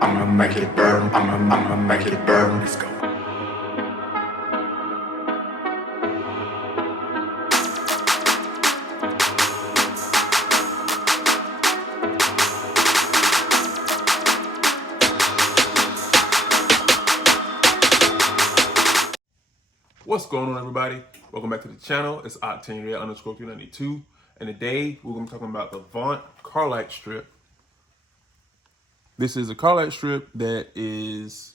I'ma make it burn, I'ma make it burn. Let's go. What's going on, everybody? Welcome back to the channel. It's Octane_392, and today we're going to be talking about the Vont car light strip. This is a car light strip that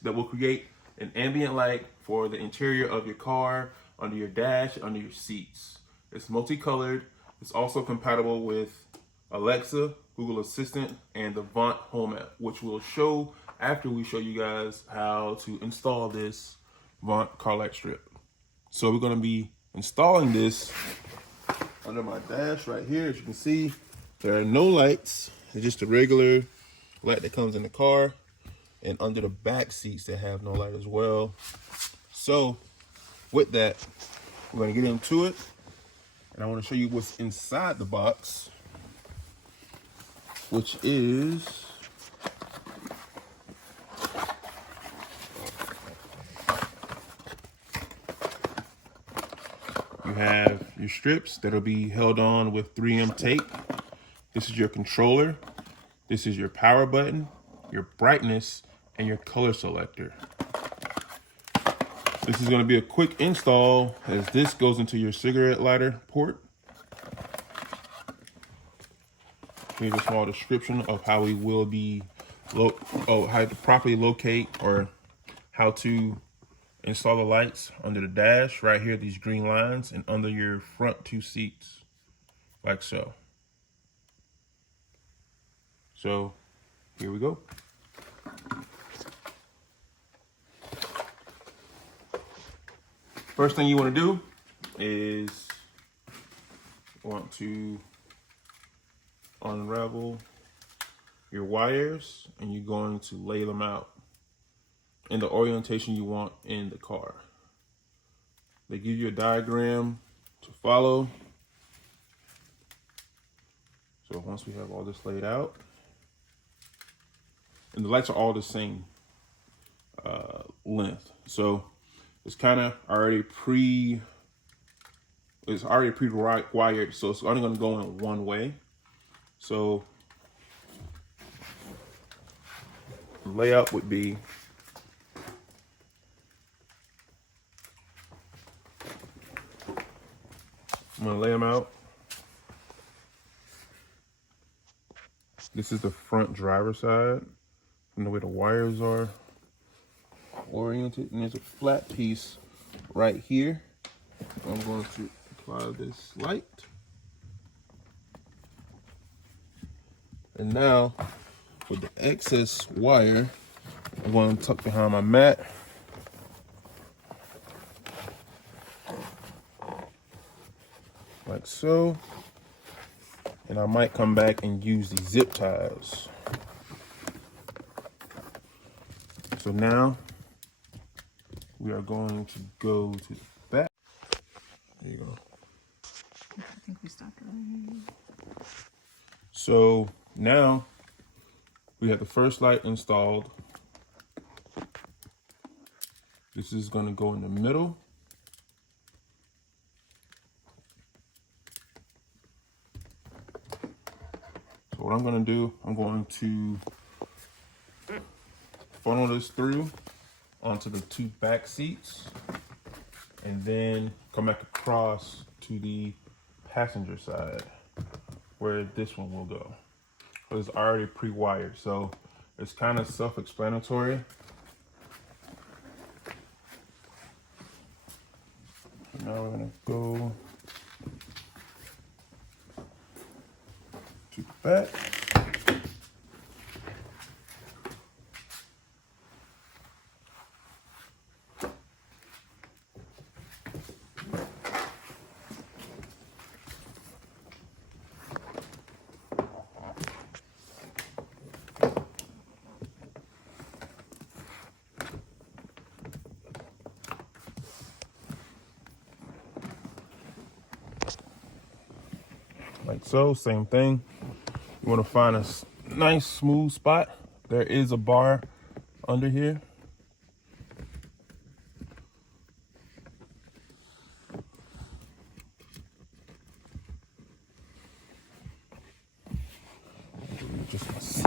will create an ambient light for the interior of your car, under your dash, under your seats. It's multicolored. It's also compatible with Alexa, Google Assistant, and the Vont Home app, which we'll show after we show you guys how to install this Vont car light strip. So we're going to be installing this under my dash right here. As you can see, there are no lights. It's just a regular light that comes in the car, and under the back seats that have no light as well. So with that, we're going to get into it, and I want to show you what's inside the box, which is you have your strips that'll be held on with 3M tape. This is your controller. This is your power button, your brightness, and your color selector. This is going to be a quick install, as this goes into your cigarette lighter port. Here's a small description of how we will be how to properly locate, or how to install the lights under the dash. Right here, these green lines, and under your front two seats, like so. So here we go. First thing you want to do is unravel your wires, and you're going to lay them out in the orientation you want in the car. They give you a diagram to follow. So once we have all this laid out, and the lights are all the same length, so it's kind of already pre-wired, so it's only going to go in one way. So the layout would be I'm going to lay them out. This is the front driver's side, from the way the wires are oriented, and there's a flat piece right here. I'm going to apply this light. And now, with the excess wire, I'm going to tuck behind my mat. Like so. And I might come back and use the zip ties. So now we are going to go to the back. There you go. I think we stopped right. So now we have the first light installed. This is going to go in the middle. So what I'm going to do, I'm going to funnel this through onto the two back seats, and then come back across to the passenger side where this one will go. But it's already pre-wired, so it's kind of self-explanatory. So now we're going to go to the back. Like so, same thing. You want to find a nice smooth spot. There is a bar under here. Just my seat.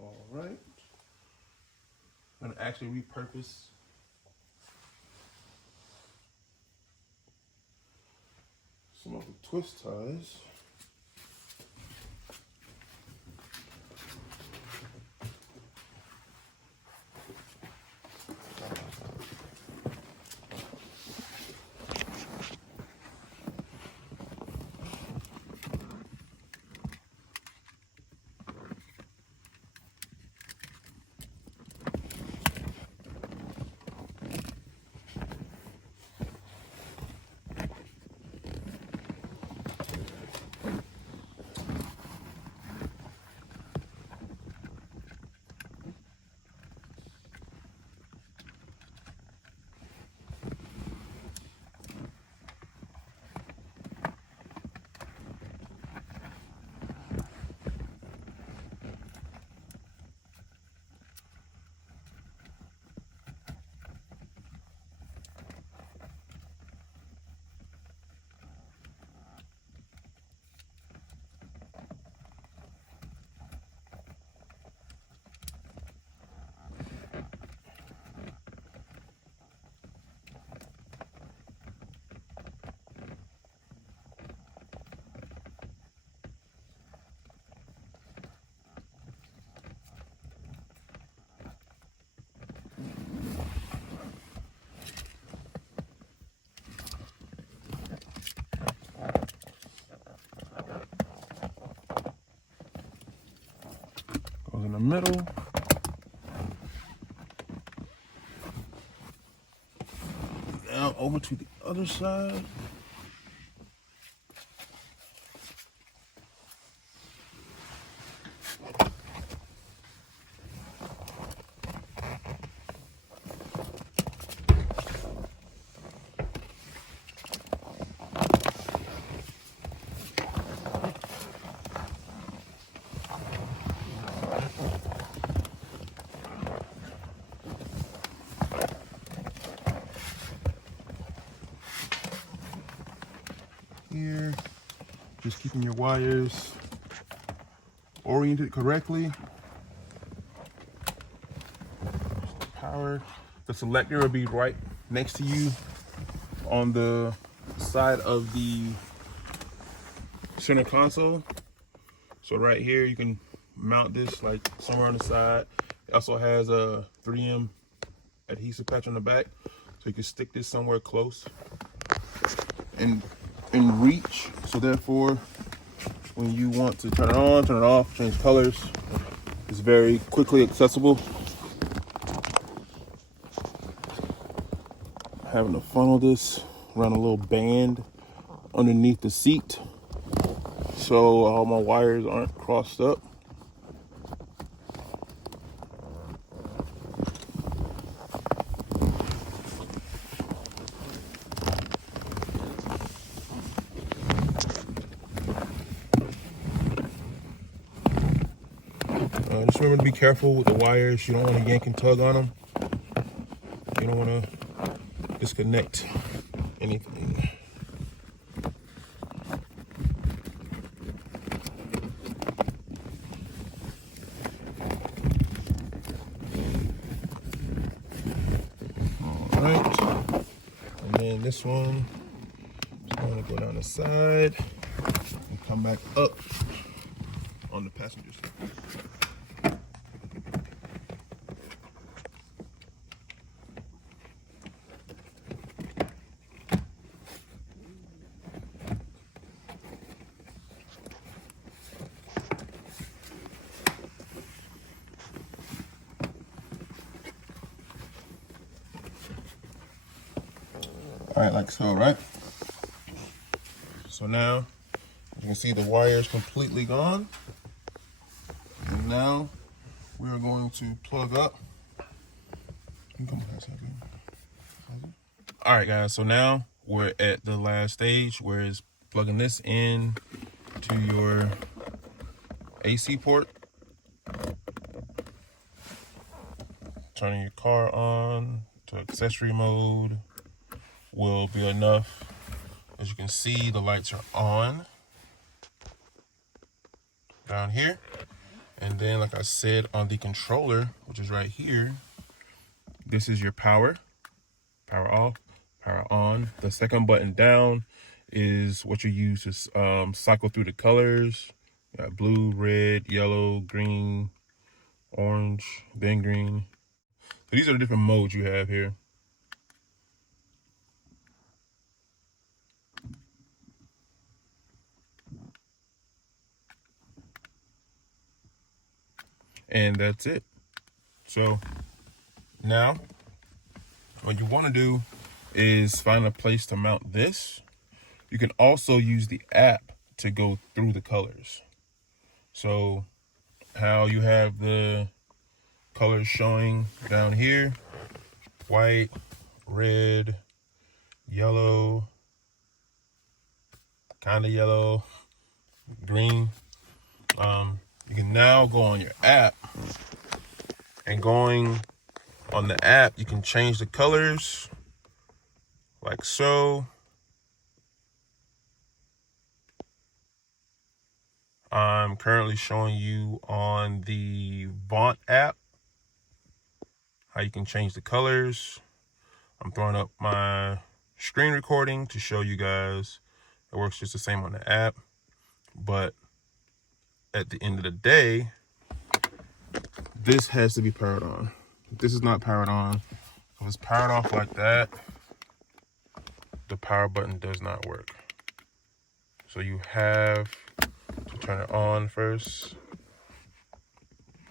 All right. I'm gonna actually repurpose some of the twist ties. Goes in the middle. Now over to the other side. Here, just keeping your wires oriented correctly. Power, the selector will be right next to you on the side of the center console. So right here, you can mount this like somewhere on the side. It also has a 3M adhesive patch on the back, so you can stick this somewhere close and in reach. So therefore, when you want to turn it on, turn it off, change colors, it's very quickly accessible. Having to funnel this around a little band underneath the seat so all my wires aren't crossed up. Just remember to be careful with the wires. You don't want to yank and tug on them. You don't want to disconnect anything. All right, and then this one is going to go down the side and come back up on the passenger side. All right, like so, right? So now you can see the wire is completely gone. And now we are going to plug up. All right, guys, so now we're at the last stage where it's plugging this in to your AC port. Turning your car on to accessory mode will be enough. As you can see, the lights are on down here. And then, like I said, on the controller, which is right here, this is your power off, power on. The second button down is what you use to cycle through the colors. You got blue, red, yellow, green, orange, then green. So these are the different modes you have here. And that's it. So now what you want to do is find a place to mount this. You can also use the app to go through the colors. So how you have the colors showing down here: white, red, yellow, kind of yellow, green. You can now go on your app, and going on the app, you can change the colors like so. I'm currently showing you on the Vont app how you can change the colors. I'm throwing up my screen recording to show you guys. It works just the same on the app, but at the end of the day, this has to be powered on. If this is not powered on, if it's powered off like that, the power button does not work. So you have to turn it on first,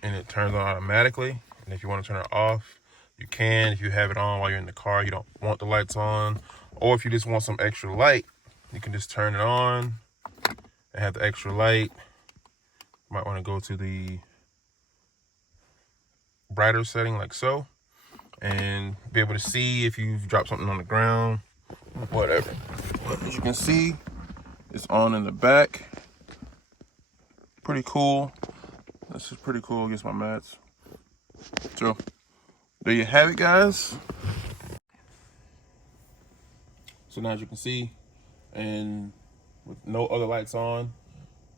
and it turns on automatically. And if you want to turn it off, you can. If you have it on while you're in the car, you don't want the lights on, or if you just want some extra light, you can just turn it on and have the extra light. You might want to go to the brighter setting like so, and be able to see if you've dropped something on the ground, whatever. But as you can see, it's on in the back. Pretty cool. This is pretty cool against my mats. So there you have it, guys. So now, as you can see, and with no other lights on,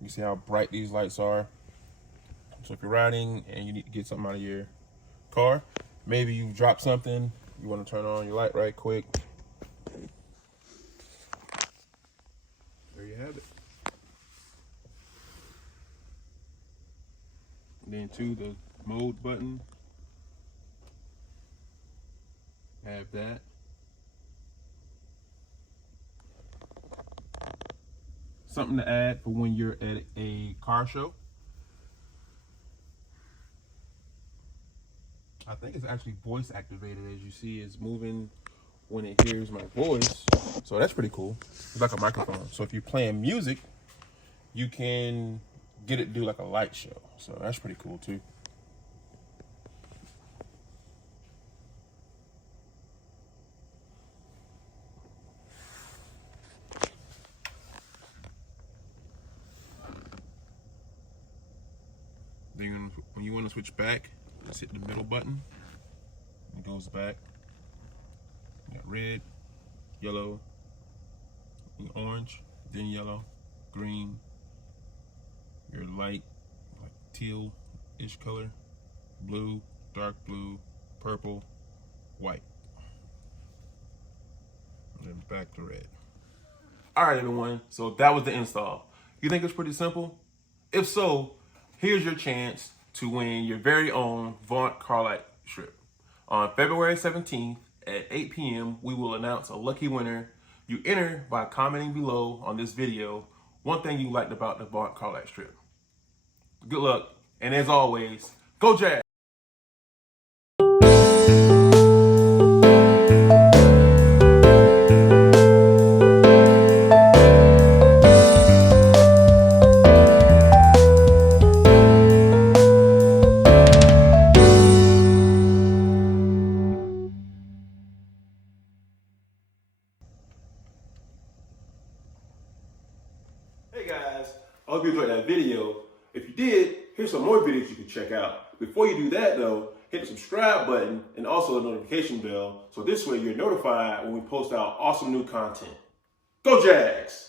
you can see how bright these lights are. So if you're riding and you need to get something out of your car, maybe you dropped something, you want to turn on your light right quick, there you have it. And then to the mode button, have that. Something to add for when you're at a car show. I think it's actually voice activated. As you see, it's moving when it hears my voice. So that's pretty cool. It's like a microphone. So if you're playing music, you can get it to do like a light show. So that's pretty cool too. Then when you want to switch back, just hit the middle button. It goes back. You got red, yellow, orange, then yellow, green, your light, like teal-ish color, blue, dark blue, purple, white, and then back to red. All right, everyone, so that was the install. You think it's pretty simple? If so, here's your chance to win your very own Vont car light strip. On February 17th at 8 p.m., we will announce a lucky winner. You enter by commenting below on this video one thing you liked about the Vont car light strip. Good luck, and as always, go Jazz! I hope you enjoyed that video. If you did, here's some more videos you can check out. Before you do that though, hit the subscribe button and also the notification bell so this way you're notified when we post out awesome new content. Go Jags!